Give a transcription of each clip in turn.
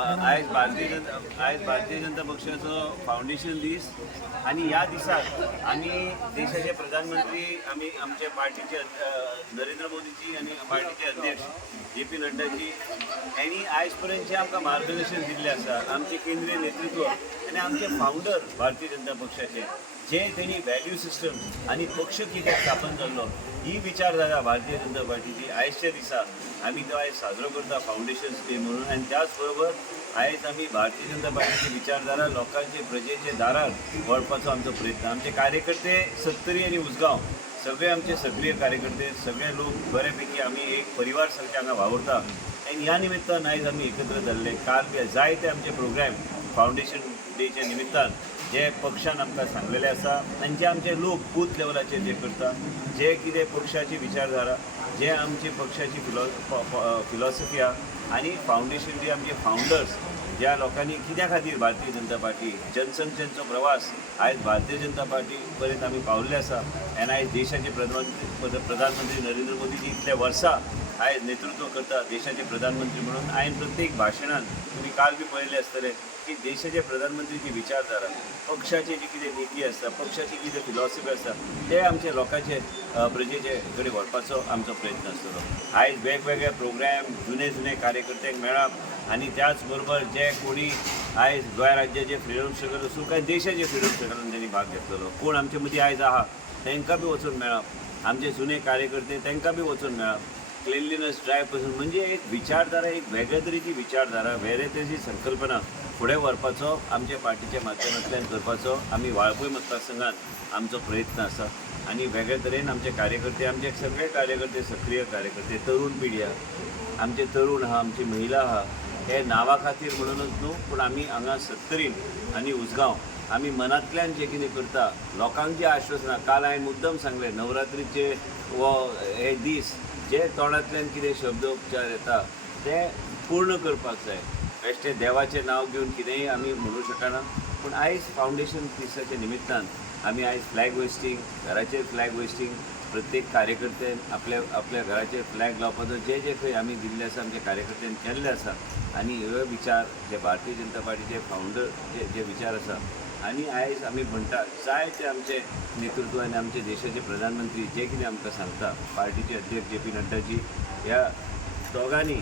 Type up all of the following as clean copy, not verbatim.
आयज भारतीय जनता पक्षाचो फावंडेशन दीस आणि ह्या दिसाक आम्ही देशाचे प्रधानमंत्री आम्ही आमच्या पार्टीचे नरेंद्र मोदीजी आणि पार्टीचे अध्यक्ष JP नड्डाजी यांनी आयज पर्यंत जे आमकां मार्गदर्शन दिल्लें आसा आमचे केंद्रीय नेतृत्व आणि आमचे फावंडर भारतीय जनता पक्षाचे जे त्यांनी व्हॅल्यू सिस्टम आणि पक्ष कित्याक स्थापन जाल्लो ही विचारधारा भारतीय जनता पार्टीची आयजच्या दिसा आम्ही तो आयज साजरो करता फावंडेशन डे म्हणून आणि त्याच बरोबर आयज आम्ही भारतीय जनता पार्टीची विचारधारा लोकांचे प्रजेचे दारार व्हरपाचो आमचो प्रयत्न आमचे कार्यकर्ते सत्तरी आणि उसगांव सगळे आमचे सक्रिय कार्यकर्ते सगळे लोक बऱ्यापैकी आम्ही एक परिवार सारखे हांगा वावरता आणि ह्या निमित्तान आयज आम्ही एकत्र जाल्ले काल जायते आमचे प्रोग्राम फावंडेशन डेच्या निमित्तान जे पक्षान आमकां सांगलेले आसा आनी जे आमचे लोक बूथ लेवलाचेर जे करता जे कितें पक्षाची विचारधारा जे आमची पक्षाची फिलॉसॉफी आहा आनी फावंडेशन डे आमचे फावंडर्स ज्या लोकांनी कित्या खातीर भारतीय जनता पार्टी जनसंख्येचो प्रवास आयज भारतीय जनता पार्टी पर्यंत आमी पावल्ले आसा आनी आयज देशाचे प्रधानमंत्री नरेंद्र मोदीजी इतल्या वर्सां आयज नेतृत्व करता देशाचे प्रधानमंत्री म्हणून हांवें प्रत्येक भाशणान तुम्ही काल बी पळयले आसतले की देशाचे प्रधानमंत्रीची विचारधारा पक्षाची जी कितें नीती आसता पक्षाची कितें फिलॉसॉफी आसता ते आमचे लोकांचे प्रजेचे कडेन व्हरपाचो आमचो प्रयत्न आसतलो आयज वेगवेगळे प्रोग्राम जुने कार्यकर्त्यांक मेळप आनी त्याच बरोबर जे कोणी आयज गोंय राज्याचे फ्रिडम स्ट्रगल आसूं काय देशाचे फ्रिडम स्ट्रगलान त्यांनी भाग घेतलेलो कोण आमचे मदीं आयज आहा तांकां बी वचून मेळप आमचे जुने कार्यकर्ते तांकां बी वचून मेळप क्लिनलीनेस ड्रायव्ह पासून म्हणजे एक विचारधारा एक वेगळे तरेची विचारधारा वेगळे तरेची संकल्पना फुडें व्हरपाचो आमच्या पार्टीच्या माध्यमांतल्यान करपाचो आमी वाळपय मतदारसंघात आमचो प्रयत्न आसा आनी वेगळे तरेन आमचे कार्यकर्ते आमचे सगळे कार्यकर्ते सक्रिय कार्यकर्ते तरुण पिढी आहा आमचे तरुण आहा आमची महिला आहा हे नांवा खातीर म्हणूनच न्हू पूण आमी हांगा सत्तरीन आनी उसगांव आमी मनांतल्यान जे कितें करता लोकांक जी आश्वासनां काल हांवें मुद्दम सांगलें नवरात्रीचे वो हे दीस जे तोंडांतल्यान कितें शब्दोपचार येता ते पूर्ण करपाक जाय बेश्टे देवाचें नांव घेवन कितेंय आमी म्हणूं शकना पूण आयज फावंडेशन दिसाच्या निमित्तान आमी आयज फ्लॅग होस्टींग घराचेर फ्लॅग होस्टींग प्रत्येक कार्यकर्त्यान आपल्या घराचेर फ्लॅग लावपाचो जे खंय आमी दिल्ले आसा आमच्या कार्यकर्त्यांनी केल्ले आसा आनी हे विचार जे भारतीय जनता पार्टीचे फावंडर जे विचार आसा आनी आयज आमी म्हणटा जायते आमचे नेतृत्व आनी आमचे देशाचे प्रधानमंत्री जे कितें आमकां सांगता पार्टीचे अध्यक्ष JP नड्डाजी ह्या दोगांनी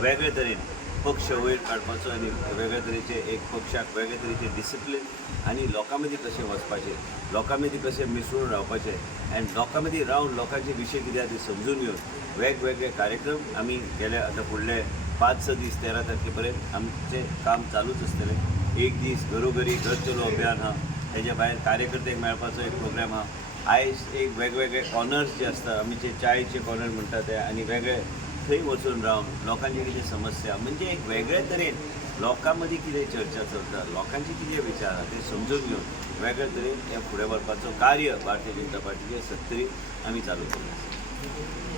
वेगळे तरेन पक्ष वयर काडपाचो आनी वेगळे तरेचे एक पक्षाक वेगळे तरेचे डिसिप्लीन आनी लोकां मदीं कशें वचपाचें लोकां मदीं कशें मिसळून रावपाचें आनी लोकां मदीं रावन लोकांचे विशय कितें आसा ते समजून घेवन वेगवेगळे कार्यक्रम आमी गेले आतां फुडले 5-6 दीस 13 तारखे पर्यंत आमचें काम चालूच आसतलें एक दीस घरोघरी घर चलो अभियान हा तेज्या भायर कार्यकर्त्यांक मेळपाचो एक प्रोग्राम हा आयज एक वेगवेगळे कॉर्नर्स जे आसता आमचे चायेचे कॉर्नर म्हणटा ते आनी वेगळे थंय वचून रावन लोकांची कितें समस्या म्हणजे एक वेगळे तरेन लोकां मदीं कितें चर्चा चलता लोकांचे कितें विचार आहा ते समजून घेवन वेगळे तरेन हे फुडें व्हरपाचो कार्य भारतीय जनता पार्टीचे सत्तरी आमी चालू केला